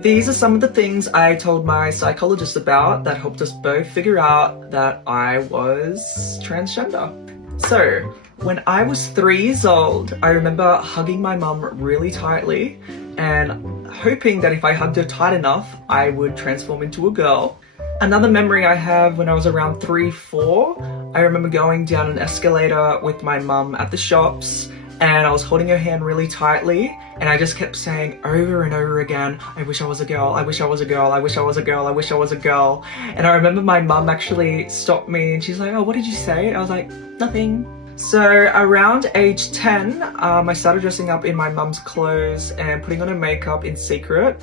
These are some of the things I told my psychologist about that helped us both figure out that I was transgender. So, when I was 3 years old, I remember hugging my mum really tightly and hoping that if I hugged her tight enough, I would transform into a girl. Another memory I have when I was around 3, 4, I remember going down an escalator with my mum at the shops and I was holding her hand really tightly and I just kept saying over and over again, I wish I was a girl, I wish I was a girl, I wish I was a girl, I wish I was a girl. And I remember my mum actually stopped me and she's like, oh, what did you say? I was like, nothing. So around age 10, I started dressing up in my mum's clothes and putting on her makeup in secret.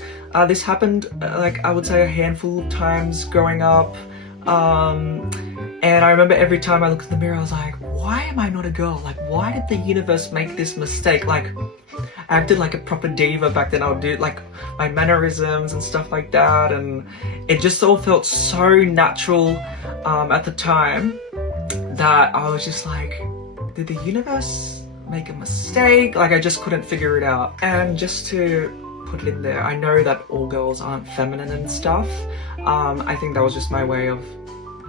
This happened like I would say a handful of times growing up. And I remember every time I looked in the mirror, I was like, why am I not a girl? Like, why did the universe make this mistake? Like, I acted like a proper diva back then. I would do like my mannerisms and stuff like that. And it just all felt so natural at the time that I was just like, did the universe make a mistake? Like, I just couldn't figure it out. And just to put it in there, I know that all girls aren't feminine and stuff. I think that was just my way of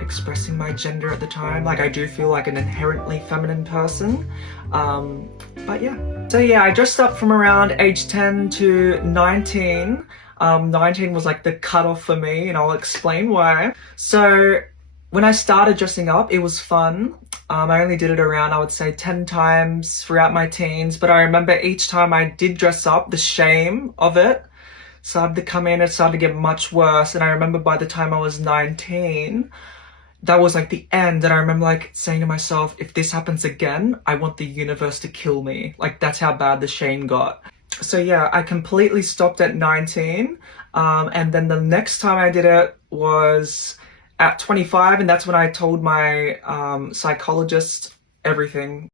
expressing my gender at the time. Like, I do feel like an inherently feminine person. But yeah. So yeah, I dressed up from around age 10 to 19. 19 was like the cutoff for me, and I'll explain why. So when I started dressing up, it was fun. I only did it around, I would say, 10 times throughout my teens, but I remember each time I did dress up, the shame of it started to come in, it started to get much worse, and I remember by the time I was 19, that was like the end, and I remember like saying to myself, if this happens again, I want the universe to kill me. Like, that's how bad the shame got. So yeah, I completely stopped at 19, and then the next time I did it was at 25, and that's when I told my psychologist everything.